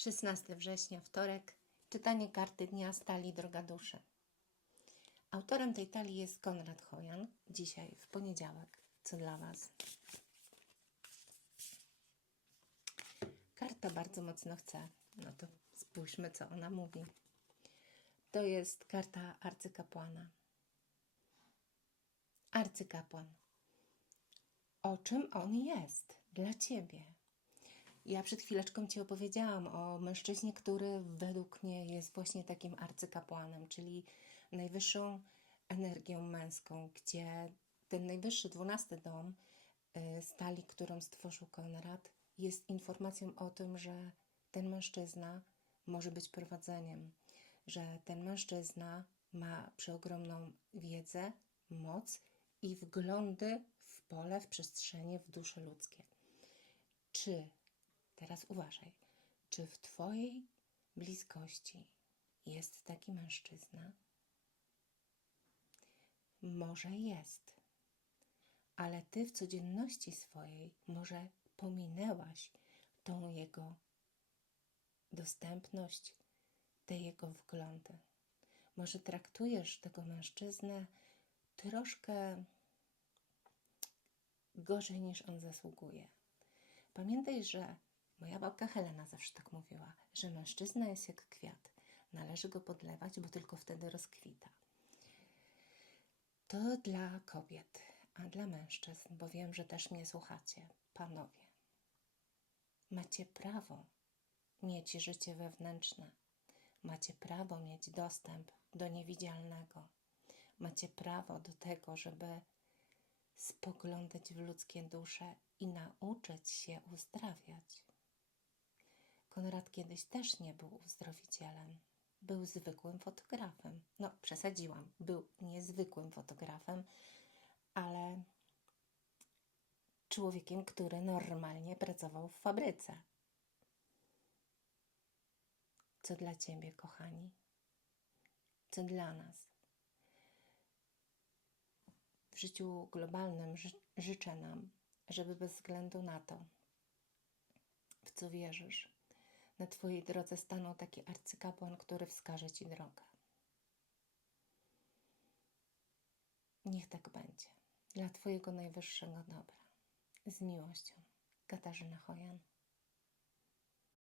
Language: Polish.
16 września, wtorek. Czytanie karty dnia stali Droga Duszy. Autorem tej talii jest Konrad Hojan. Dzisiaj w poniedziałek. Co dla Was? Karta bardzo mocno chce. No to spójrzmy, co ona mówi. To jest karta arcykapłana. Arcykapłan. O czym on jest dla ciebie? Ja przed chwileczką Ci opowiedziałam o mężczyźnie, który według mnie jest właśnie takim arcykapłanem, czyli najwyższą energią męską, gdzie ten najwyższy, dwunasty dom y, stali, którą stworzył Konrad, jest informacją o tym, że ten mężczyzna może być prowadzeniem, że ten mężczyzna ma przeogromną wiedzę, moc i wglądy w pole, w przestrzenie, w dusze ludzkie. Czy, teraz uważaj, czy w Twojej bliskości jest taki mężczyzna? Może jest, ale Ty w codzienności swojej może pominęłaś tą jego dostępność, te jego wglądy. Może traktujesz tego mężczyznę troszkę gorzej niż on zasługuje. Pamiętaj, że moja babka Helena zawsze tak mówiła, że mężczyzna jest jak kwiat. Należy go podlewać, bo tylko wtedy rozkwita. To dla kobiet, a dla mężczyzn, bo wiem, że też mnie słuchacie, panowie. Macie prawo mieć życie wewnętrzne. Macie prawo mieć dostęp do niewidzialnego. Macie prawo do tego, żeby spoglądać w ludzkie dusze i nauczyć się uzdrawiać. Konrad kiedyś też nie był uzdrowicielem. Był zwykłym fotografem. No, przesadziłam. Był niezwykłym fotografem, ale człowiekiem, który normalnie pracował w fabryce. Co dla Ciebie, kochani? Co dla nas? W życiu globalnym ży- życzę nam, żeby bez względu na to, w co wierzysz, na Twojej drodze stanął taki arcykapłan, który wskaże Ci drogę. Niech tak będzie. Dla Twojego najwyższego dobra. Z miłością. Katarzyna Hojan.